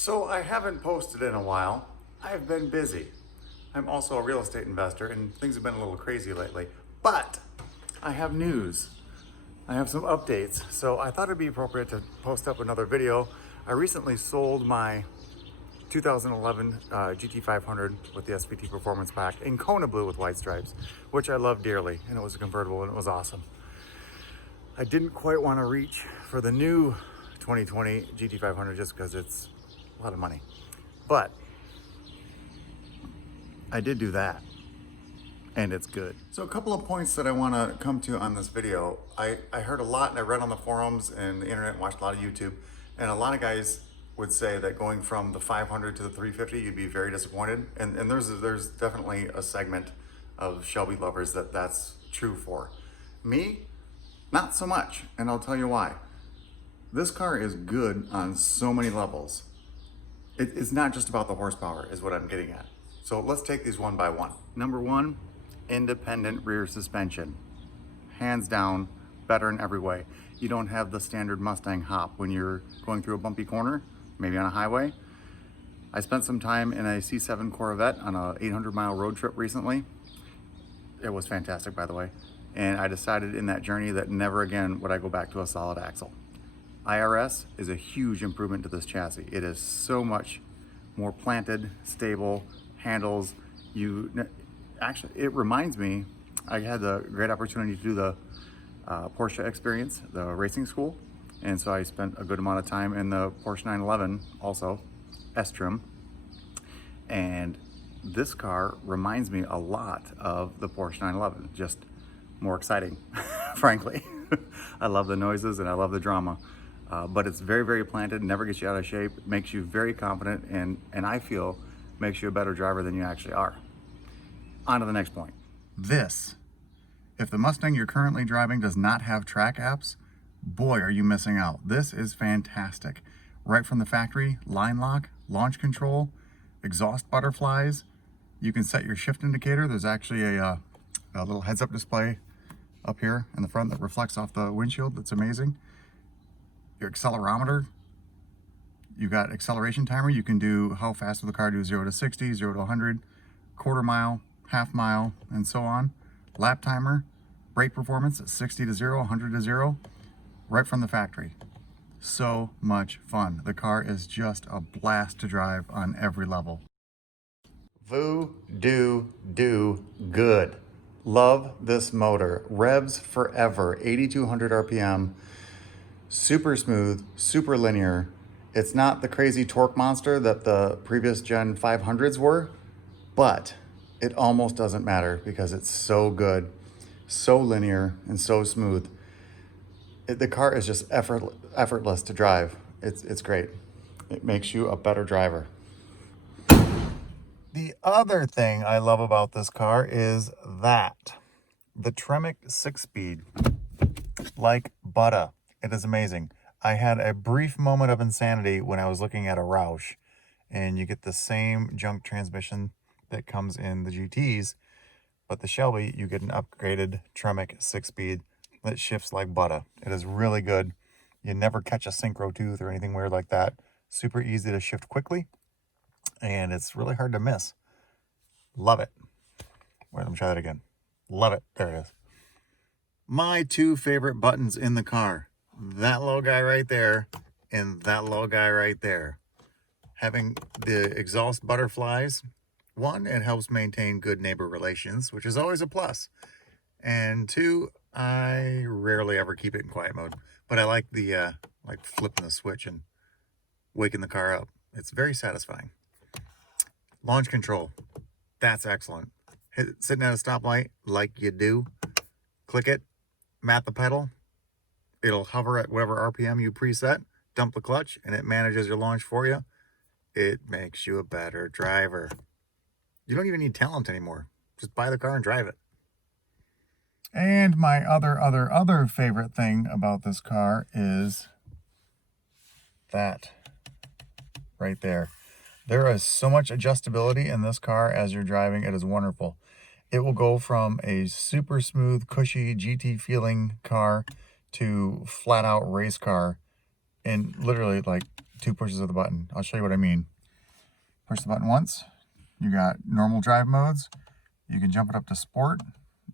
So I haven't posted in a while. I've been busy. I'm also a real estate investor and things have been a little crazy lately. But I have news. I have some updates. So I thought it'd be appropriate to post up another video. I recently sold my 2011 GT500 with the SVT Performance Pack in Kona Blue with white stripes, which I love dearly, and it was a convertible and it was awesome. I didn't quite want to reach for the new 2020 GT500 just because it's a lot of money, but I did do that and it's good. So a couple of points that I want to come to on this video. I heard a lot and I read on the forums and the internet and watched a lot of YouTube, and a lot of guys would say that going from the 500 to the 350 you'd be very disappointed, and there's definitely a segment of Shelby lovers that's true for. Me, not so much, and I'll tell you why. This car is good on so many levels. It's not just about the horsepower is what I'm getting at. So let's take these one by one. Number one, independent rear suspension. Hands down, better in every way. You don't have the standard Mustang hop when you're going through a bumpy corner, maybe on a highway. I spent some time in a C7 Corvette on a 800-mile road trip recently. It was fantastic, by the way. And I decided in that journey that never again would I go back to a solid axle. IRS is a huge improvement to this chassis. It is so much more planted, stable, handles. Actually, it reminds me, I had the great opportunity to do the Porsche experience, the racing school. And so I spent a good amount of time in the Porsche 911, also S-Trim. And this car reminds me a lot of the Porsche 911, just more exciting, frankly. I love the noises and I love the drama. But it's very, very planted, never gets you out of shape, makes you very confident, and I feel makes you a better driver than you actually are. On to the next point. This, if the Mustang you're currently driving does not have track apps, boy, are you missing out. This is fantastic. Right from the factory, line lock, launch control, exhaust butterflies. You can set your shift indicator. There's actually a little heads-up display up here in the front that reflects off the windshield. That's amazing. Your accelerometer, you got acceleration timer. You can do how fast will the car do 0 to 60, 0 to 100, quarter mile, half mile, and so on. Lap timer, brake performance, 60 to 0, 100 to 0, right from the factory. So much fun. The car is just a blast to drive on every level. Do good. Love this motor. Revs forever, 8,200 RPM. Super smooth, super linear. It's not the crazy torque monster that the previous gen 500s were, but it almost doesn't matter because it's so good, so linear, and so smooth. The car is just effortless to drive. It's great. It makes you a better driver. The other thing I love about this car is the Tremec 6-speed, like butter. It is amazing. I had a brief moment of insanity when I was looking at a Roush, and you get the same junk transmission that comes in the GTs, but the Shelby, you get an upgraded Tremec 6-speed that shifts like butter. It is really good. You never catch a synchro tooth or anything weird like that. Super easy to shift quickly, and it's really hard to miss. Love it. Wait, let me try that again. Love it. There it is. My two favorite buttons in the car. That little guy right there and that little guy right there. Having the exhaust butterflies, one, it helps maintain good neighbor relations, which is always a plus. And two, I rarely ever keep it in quiet mode, but I like the like flipping the switch and waking the car up. It's very satisfying. Launch control, that's excellent. Sitting at a stoplight like you do, click it, mat the pedal, it'll hover at whatever RPM you preset, dump the clutch, and it manages your launch for you. It makes you a better driver. You don't even need talent anymore. Just buy the car and drive it. And my other favorite thing about this car is that right there. There is so much adjustability in this car as you're driving. It is wonderful. It will go from a super smooth, cushy GT feeling car to flat out race car in literally like 2 pushes of the button. I'll show you what I mean. Push the button once. You got normal drive modes. You can jump it up to sport.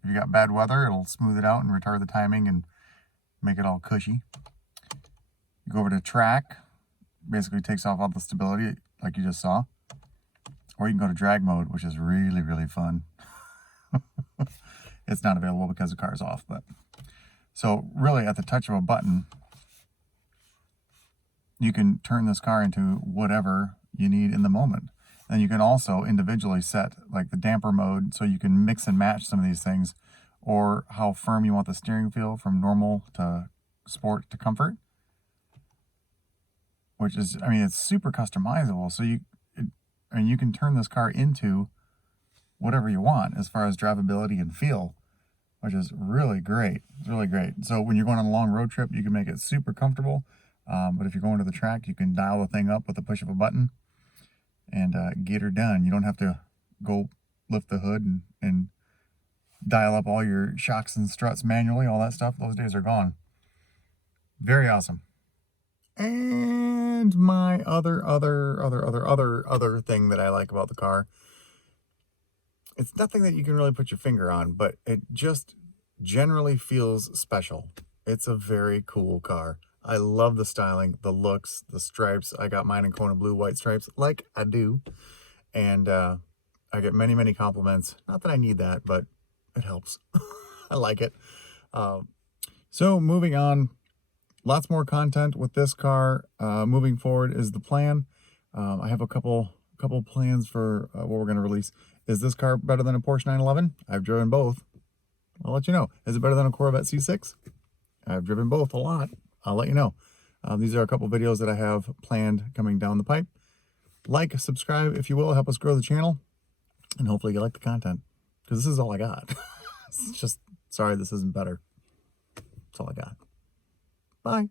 If you got bad weather, it'll smooth it out and retard the timing and make it all cushy. You go over to track. Basically takes off all the stability like you just saw. Or you can go to drag mode, which is really, really fun. It's not available because the car's off, but so really at the touch of a button, you can turn this car into whatever you need in the moment. And you can also individually set like the damper mode so you can mix and match some of these things, or how firm you want the steering feel from normal to sport to comfort, which is, I mean, it's super customizable. So you can turn this car into whatever you want as far as drivability and feel, which is really great. It's really great. So when you're going on a long road trip, you can make it super comfortable. But if you're going to the track, you can dial the thing up with the push of a button and get her done. You don't have to go lift the hood and dial up all your shocks and struts manually, all that stuff. Those days are gone. Very awesome. And my other thing that I like about the car, it's nothing that you can really put your finger on, but it just generally feels special. It's a very cool car. I love the styling, the looks, the stripes. I got mine in Kona blue, white stripes, like I do. And I get many, many compliments. Not that I need that, but it helps. I like it. So moving on, lots more content with this car. Moving forward is the plan. I have a couple plans for what we're going to release. Is this car better than a Porsche 911? I've driven both. I'll let you know. Is it better than a Corvette C6? I've driven both a lot. I'll let you know. These are a couple videos that I have planned coming down the pipe. Like, subscribe, if you will, help us grow the channel. And hopefully you like the content. Because this is all I got. It's just, sorry this isn't better. That's all I got. Bye.